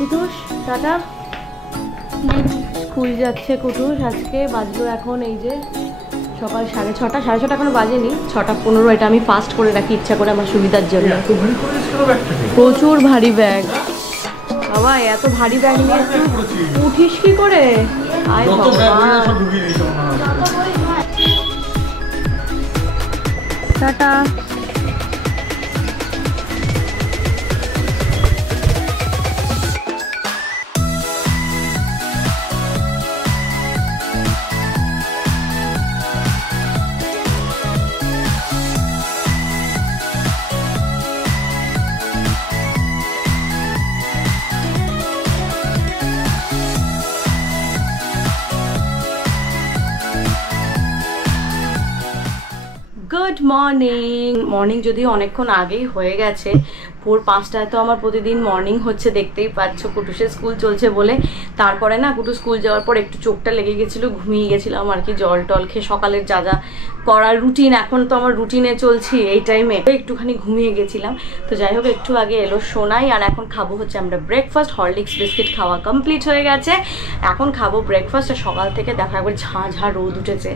Kutus tata. School যাচ্ছে কুটুস আজকে। বাজলো এখন এই যে সকাল 6:30, 6:30 এখনো বাজেনি, 6:15। এটা আমি ফাস্ট করে রাখি ইচ্ছা করে আমার সুবিধার জন্য। প্রচুর ভারী ব্যাগ বাবা, এত ভারী ব্যাগ নিয়ে উঠিস কি করে? টাটা। গুড মর্নিং যদিও অনেকক্ষণ আগেই হয়ে গেছে, ভোর 5টায় তো আমার প্রতিদিন মর্নিং হচ্ছে, দেখতেই পাচ্ছ। কুটুসের স্কুল চলছে বলে তারপরে না, কুটু স্কুল যাওয়ার পর একটু চোখটা লেগে গেছিলো, ঘুমিয়ে গেছিলাম আর কি। জল টল খেয়ে সকালের যা যা করার রুটিন, এখন তো আমার রুটিনে চলছি এই টাইমে, একটুখানি ঘুমিয়ে গেছিলাম। তো যাই হোক, একটু আগে এলো সোনাই, আর এখন খাবো হচ্ছে আমরা ব্রেকফাস্ট। হরলিক্স বিস্কিট খাওয়া কমপ্লিট হয়ে গেছে, এখন খাবো ব্রেকফাস্ট। সকাল থেকে দেখা একবার ঝাঁ রোদ উঠেছে,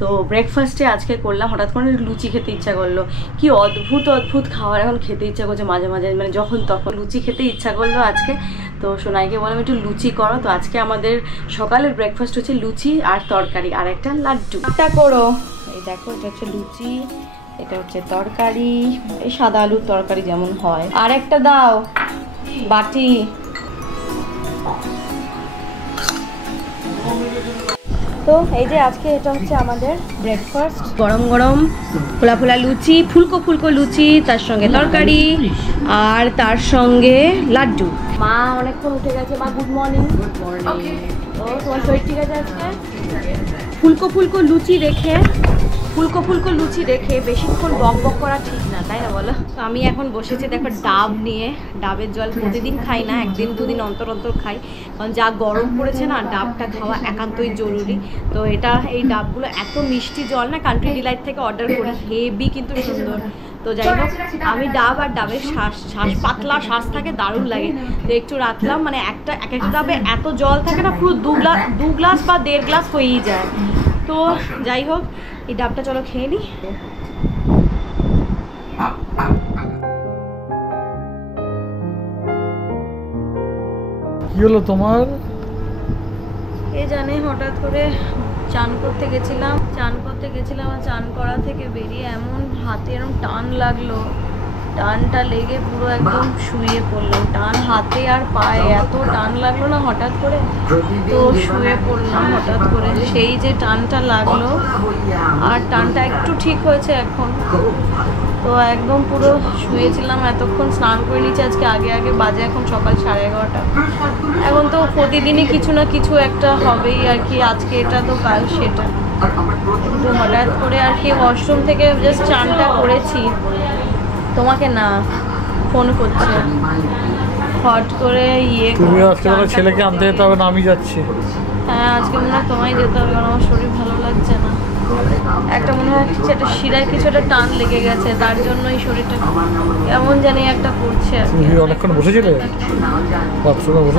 তো ব্রেকফাস্টে আজকে করলাম, হঠাৎ করে লুচি খেতে ইচ্ছা করলো। কি অদ্ভুত খাবার এখন খেতে ইচ্ছা করছে মাঝে মাঝে, মানে যখন তখন লুচি খেতে ইচ্ছা করলো আজকে। তো সোনাইকে বললাম একটু লুচি করো। তো আজকে আমাদের সকালের ব্রেকফাস্ট হচ্ছে লুচি আর তরকারি আর একটা লাড্ডু। এটা করো, এই দেখো, এটা হচ্ছে লুচি, এটা হচ্ছে তরকারি, এই সাদা আলুর তরকারি যেমন হয়। আর একটা দাও বাটি। তো এই যে আজকে এটা হচ্ছে আমাদের ব্রেকফাস্ট, গরম গরম ফোলা ফোলা লুচি, ফুলকো লুচি, তার সঙ্গে তরকারি আর তার সঙ্গে লাড্ডু। মা অনেকক্ষণ উঠে গেছে। মা গুড মর্নিং। ও তোমার শরীর ঠিক আছে আজকে? ফুলকো লুচি রেখে বেশিক্ষণ বক করা ঠিক না, তাই না বলো? তো আমি এখন বসেছি দেখো ডাব নিয়ে। ডাবের জল প্রতিদিন খাই না, একদিন দুদিন অন্তর খাই, কারণ যা গরম পড়েছে না, ডাবটা খাওয়া একান্তই জরুরি। তো এই ডাবগুলো এত মিষ্টি জল না, কান্ট্রি ডিলাইট থেকে অর্ডার করি, হেভি কিন্তু সুন্দর। তো যাই হোক, আমি ডাব আর ডাবের শ্বাস পাতলা শ্বাস থাকে, দারুণ লাগে। তো একটু রাখলাম, মানে এক একটা ডাবে এত জল থাকে না, পুরো দু গ্লাস বা 1.5 গ্লাস হয়েই যায়। তো যাই হোক, এই ডাবটা চলো খেয়ে নিই। কি হলো তোমার? এ জানে, হঠাৎ করে চান করতে গেছিলাম আর চান করা থেকে বেরিয়ে এমন হাতে এরকম টান লাগলো, টানটা লেগে পুরো একদম শুয়ে পড়লাম। টান হাতে আর পায়ে এত টান লাগলো না হঠাৎ করে, তো শুয়ে পড়লাম হঠাৎ করে। সেই যে টানটা লাগলো, আর টানটা একটু ঠিক হয়েছে এখন। তো একদম পুরো শুয়েছিলাম এতক্ষণ। স্নান করে নিয়েছি আজকে আগে, বাজে এখন সকাল 11:30। এখন তো প্রতিদিনই কিছু না কিছু একটা হবেই আর কি, আজকে এটা তো কাল সেটা। কিন্তু হঠাৎ করে আর কি ওয়াশরুম থেকে জাস্ট চানটা করেছি, তোমাকে না ফোন করছে হট করে তুমি আজকে ছেলেকে আনতে যেতে হবে না, আমি যাচ্ছি। হ্যাঁ, আজকে মনে হয় তোমায় যেতে হবে, কারণ আমার শরীর ভালো লাগছে না। একটা মনে হচ্ছে একটা শিরায় কিছু একটা টান লেগে গেছে, তার জন্যই শরীরটা কেমন জানি একটা করছে। অনেকক্ষণ বসেছিলে বাথরুমে?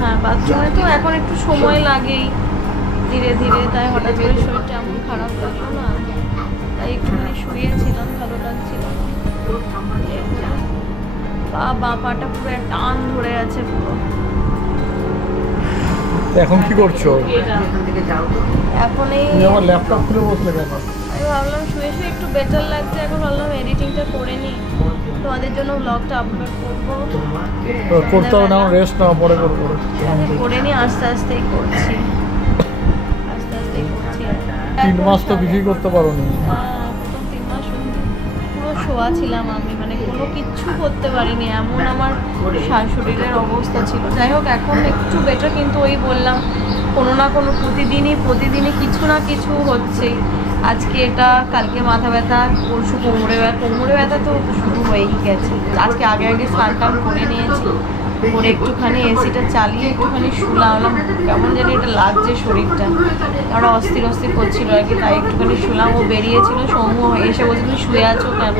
হ্যাঁ, বাথরুমে তো এখন একটু সময় লাগেই ধীরে, তাই হঠাৎ করে শরীরটা এমন খারাপ লাগলো না, তাই একটুখানি শুয়েছিলাম, ভালো লাগছিল। বাঁ পাটা পুরো টান ধরে আছে পুরো। এখন কি করছো? এখন এই আমার ল্যাপটপ খুলে বসলে কেন? আমি ভাবলাম শুয়ে একটু বেটার লাগছে, এখন ভাবলাম এডিটিংটা করে নিই, তোমাদের জন্য ব্লগটা আপলোড করবো। করতে হবে না, রেস্ট নাও, পরে করবো। করে নিই, আস্তেই করছি। 3 মাস তো কিছুই করতে পারো নি। প্রথম 3 মাস পুরো শোয়া ছিলাম আমি, মানে কোনো কিচ্ছু করতে পারিনি, এমন আমার শরীরের অবস্থা ছিল। যাই হোক, এখন একটু বেটার, কিন্তু ওই বললাম কোনো না কোনো প্রতিদিনই কিছু না কিছু হচ্ছেই। আজকে এটা, কালকে মাথা ব্যথা, পরশু কোমরে ব্যথা তো শুরু হয়েই গেছে। আজকে আগে স্নান টান করে নিয়েছি, করে একটুখানি এসিটা চালিয়ে একটুখানি শুলাম, কেমন জানি এটা লাগছে শরীরটা, আর অস্থির করছিল আর কি, তাই একটুখানি শুলাম। ও বেরিয়েছিল, সৌম্য এসে বলছে তুমি শুয়ে আছো কেন?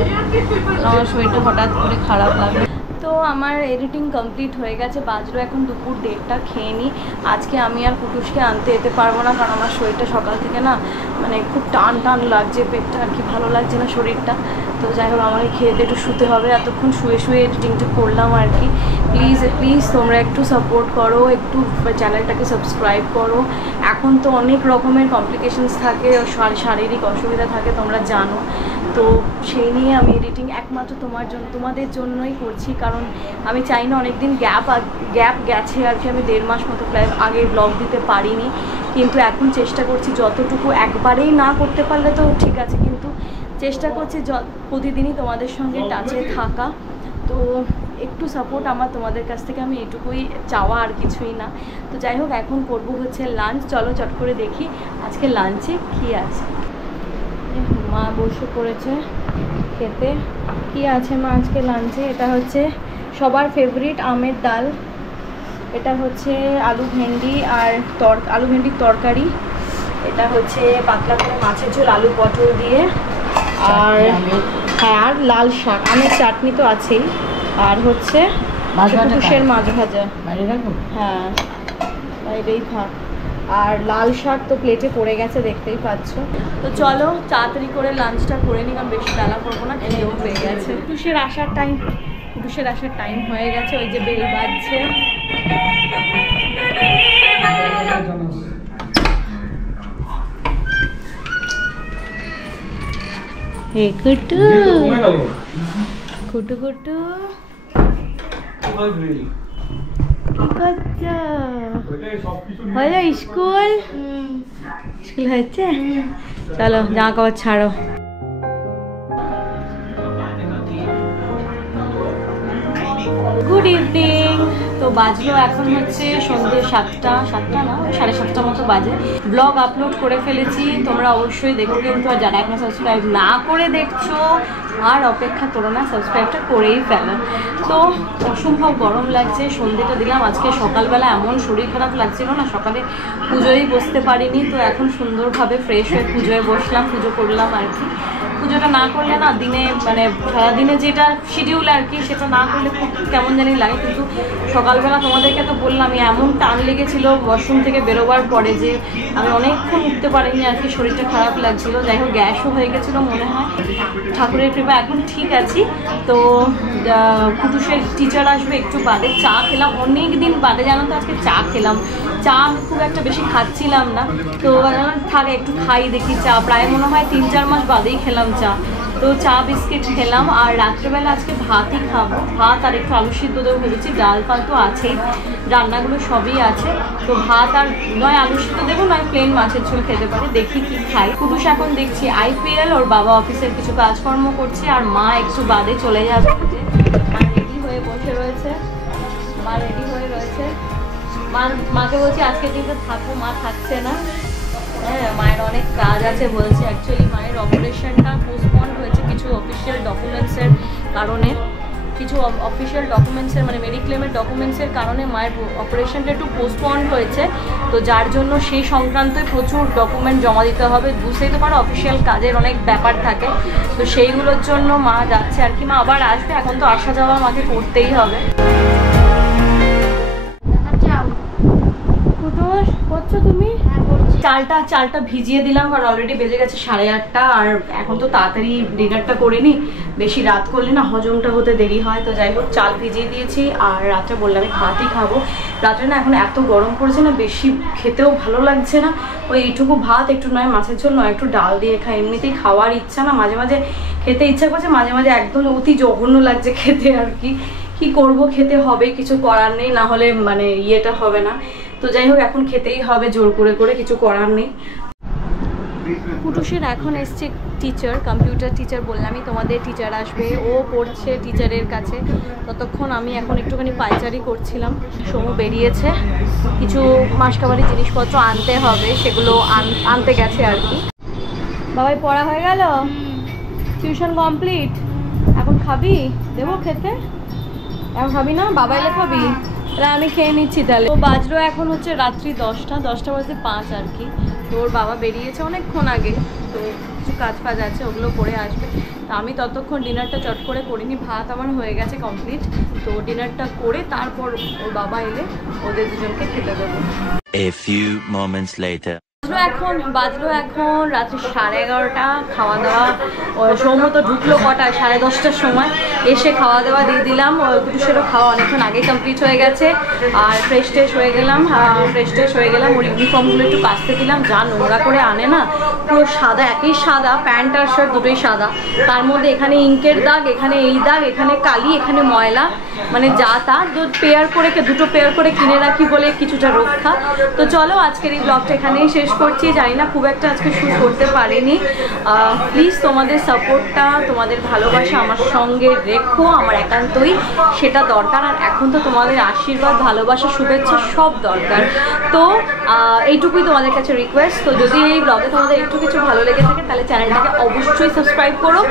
আমার শরীরটা হঠাৎ করে খারাপ লাগলো। তো আমার এডিটিং কমপ্লিট হয়ে গেছে, বাজলো এখন দুপুর 1:30। খেয়ে নিই। আজকে আমি আর কুটুসকে আনতে যেতে পারবো না, কারণ আমার শরীরটা সকাল থেকে না মানে খুব টান টান লাগছে, পেটটা আর কি ভালো লাগছে না শরীরটা। তো যাই হোক আমাকে খেয়ে একটু শুতে হবে, এতক্ষণ শুয়ে শুয়ে এডিটিংটা করলাম আর কি। প্লিজ তোমরা একটু সাপোর্ট করো, একটু চ্যানেলটাকে সাবস্ক্রাইব করো। এখন তো অনেক রকমের কমপ্লিকেশনস থাকে, শারীরিক অসুবিধা থাকে, তোমরা জানো। তো সেই নিয়ে আমি এডিটিং একমাত্র তোমাদের জন্যই করছি, কারণ আমি চাই না অনেক দিন গ্যাপ গেছে আর কি, আমি 1.5 মাস মতো প্রায় আগে ব্লগ দিতে পারিনি, কিন্তু এখন চেষ্টা করছি যতটুকু, একবারেই না করতে পারলে তো ঠিক আছে, কিন্তু চেষ্টা করছি প্রতিদিনই তোমাদের সঙ্গে টাচে থাকা। তো একটু সাপোর্ট আমার তোমাদের কাছ থেকে, আমি এটুকুই চাওয়া, আর কিছুই না। তো যাই হোক এখন করবো হচ্ছে লাঞ্চ। চলো চট করে দেখি আজকে লাঞ্চে কী আছে। মা বসে পড়েছে খেতে। কি আছে মা আজকে লাঞ্চে? এটা হচ্ছে সবার ফেভারিট আমের ডাল, এটা হচ্ছে আলু ভেন্ডি আর আলু ভেন্ডির তরকারি, এটা হচ্ছে পাতলা করে মাছের ঝোল আলু পটল দিয়ে, আর হ্যাঁ আর লাল শাক, আমের চাটনি তো আছেই, আর হচ্ছে কুটুসের মাছ ভাজা। হ্যাঁ বাইরেই থাক। আর লাল শাক তো প্লেটে পড়ে গেছে, দেখতেই পাচ্ছ। তো চলো তাড়াতাড়ি করে লাঞ্চটা করে নিই, কারণ বেশি বেলা করবো না, খেয়েও পেয়ে গেছে। কুটুসের আসার টাইম হয়ে গেছে, ওই যে বেল বাজছে। হে কুটু কুটু কুটু হলো স্কুল হয়েছে? চলো জামা কাপড় ছাড়ো। Good evening. তো বাজলো এখন হচ্ছে সন্ধ্যে 7টা না 7:30 মতো বাজে। ব্লগ আপলোড করে ফেলেছি, তোমরা অবশ্যই দেখো, কিন্তু আর যারা এখন সাবস্ক্রাইব না করে দেখছো আর অপেক্ষা করো না, সাবস্ক্রাইবটা করেই ফেলো। তো অসম্ভব গরম লাগছে, সন্ধ্যেটা দিলাম। আজকে সকালবেলা এমন শরীর খারাপ লাগছিল না, সকালে পুজোয় বসতে পারিনি, তো এখন সুন্দরভাবে ফ্রেশ হয়ে পুজোয় বসলাম, পুজো করলাম আর কি। পুজোটা না করলে না দিনে মানে সারাদিনে যেটা শিডিউল আর কি, সেটা না করলে খুব কেমন জানি লাগে। কিন্তু সকালবেলা তোমাদেরকে তো বললাম এমন টান লেগেছিল ওয়াশরুম থেকে বেরোবার পরে যে আমি অনেকক্ষণ উঠতে পারিনি আর কি, শরীরটা খারাপ লাগছিল। যাই হোক গ্যাসও হয়ে গেছিলো মনে হয়, ঠাকুরের কৃপা এখন ঠিক আছি। তো কুটুসের টিচার আসবে একটু বাদে, চা খেলাম অনেক দিন বাদে, জানো তো আজকে চা খেলাম। চা আমি খুব একটা বেশি খাচ্ছিলাম না, তো থাক একটু খাই দেখি চা, প্রায় মনে হয় 3-4 মাস বাদেই খেলাম চা। তো চা বিস্কিট খেলাম, আর রাত্রেবেলা আজকে ভাতই খাবো, ভাত আর একটু আলু সিদ্ধ দেবো ভেবেছি, ডাল ফাল তো আছেই, রান্নাগুলো সবই আছে। তো ভাত আর নয় আলু সিদ্ধ দেবো, নয় প্লেন মাছের ঝোল খেতে পারি, দেখি কি খাই। কুটুস এখন দেখছি IPL, ওর বাবা অফিসের কিছু কাজকর্ম করছে, আর মা একটু বাদে চলে যাবে। মা রেডি হয়ে বসে রয়েছে, মাকে বলছি আজকে দিনটা থাকো, মা থাকছে না। হ্যাঁ মায়ের অনেক কাজ আছে বলছে, অ্যাকচুয়ালি মায়ের অপারেশনটা পোস্টপন্ড হয়েছে কিছু অফিসিয়াল ডকুমেন্টসের কারণে, মানে মেডিক্লেমের ডকুমেন্টসের কারণে মায়ের অপারেশনটা একটু পোস্টপন্ড হয়েছে। তো যার জন্য সেই সংক্রান্তই প্রচুর ডকুমেন্ট জমা দিতে হবে, বুঝতেই তো পারো অফিসিয়াল কাজের অনেক ব্যাপার থাকে, তো সেইগুলোর জন্য মা যাচ্ছে আর কি। মা আবার আসবে, এখন তো আসা যাওয়া মাকে করতেই হবে। কুটুস করছো তুমি? চালটা ভিজিয়ে দিলাম, কারণ অলরেডি বেজে গেছে 8:30, আর এখন তো তাড়াতাড়ি ডিনারটা করে নিই, বেশি রাত করলে না হজমটা হতে দেরি হয়। তো যাই হোক চাল ভিজিয়ে দিয়েছি, আর রাত্রে বললাম আমি ভাতই খাবো। রাত্রে না এখন এত গরম পড়েছে না, বেশি খেতেও ভালো লাগছে না, ওই এইটুকু ভাত একটু নয় মাছের ঝোল নয় একটু ডাল দিয়ে খাই, এমনিতেই খাওয়ার ইচ্ছা না, মাঝে মাঝে খেতে ইচ্ছা করছে, মাঝে মাঝে একদম অতি জঘন্য লাগছে খেতে আর কি করব, খেতে হবে, কিছু করার নেই, না হলে মানে ইয়েটা হবে না। তো যাই হোক এখন খেতেই হবে জোর করে, কিছু করার নেই। কুটুসের এখন এসছে টিচার, কম্পিউটার টিচার, বললামই তোমাদের টিচার আসবে, ও পড়ছে টিচারের কাছে। ততক্ষণ আমি এখন একটুখানি পাইচারি করছিলাম। সমু বেরিয়েছে, কিছু মাসকাবারি জিনিসপত্র আনতে হবে, সেগুলো আনতে গেছে আর কি। বাবাই পড়া হয়ে গেল, টিউশন কমপ্লিট, এখন খাবি? দেবো খেতে? এখন খাবি না? বাবা এলে খাবি? তাহলে আমি খেয়ে নিচ্ছি তাহলে। তো বাজলো এখন হচ্ছে রাত্রি 10টা বাজতে 5 আর কি। তো ওর বাবা বেরিয়েছে অনেকক্ষণ আগে, তো কিছু কাজ ফাজ আছে ওগুলো করে আসবে, আমি ততক্ষণ ডিনারটা চট করে করিনি, ভাত আমার হয়ে গেছে কমপ্লিট। তো ডিনারটা করে তারপর ওর বাবা এলে ওদের দুজনকে খেতে দেবো। A few moments later. বাজলো এখন রাত্রি 11:30। খাওয়া দাওয়া সৌম্য তো ঢুকলো কটায়, 10:30টার সময় এসে খাওয়া দাওয়া দিয়ে দিলাম। কুটুসেরও খাওয়া অনেকক্ষণ আগে কমপ্লিট হয়ে গেছে। আর ফ্রেশ ট্রেশ হয়ে গেলাম ওর ইউনিফর্মগুলো একটু কাচতে দিলাম, যা নোংরা করে আনে না, পুরো সাদা, একই সাদা, প্যান্ট আর শার্ট দুটোই সাদা, তার মধ্যে এখানে ইঙ্কের দাগ, এখানে এই দাগ, এখানে কালি, এখানে ময়লা, মানে যা তা। দুটো পেয়ার করে কিনে রাখি বলে কিছুটা রক্ষা। তো চলো আজকের এই ব্লগটা এখানেই শেষ করছি। জানি না খুব একটা আজকে শুট করতে পারিনি। প্লিজ তোমাদের সাপোর্টটা, তোমাদের ভালোবাসা আমার সঙ্গে রেখো, আমার একান্তই সেটা দরকার। আর এখন তো তোমাদের আশীর্বাদ, ভালোবাসা, শুভেচ্ছা সব দরকার। তো এইটুকুই তোমাদের কাছে রিকোয়েস্ট। তো যদি এই ব্লগে তোমাদের একটু কিছু ভালো লেগে থাকে তাহলে চ্যানেলটাকে অবশ্যই সাবস্ক্রাইব করো।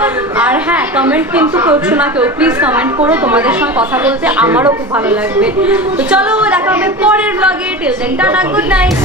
আর হ্যাঁ, কমেন্ট কিন্তু করছো না কেউ, প্লিজ কমেন্ট করো, তোমাদের সঙ্গে কথা বলতে আমারও খুব ভালো লাগবে। তো চলো দেখা হবে পরের ব্লগে। Till then tata, good night.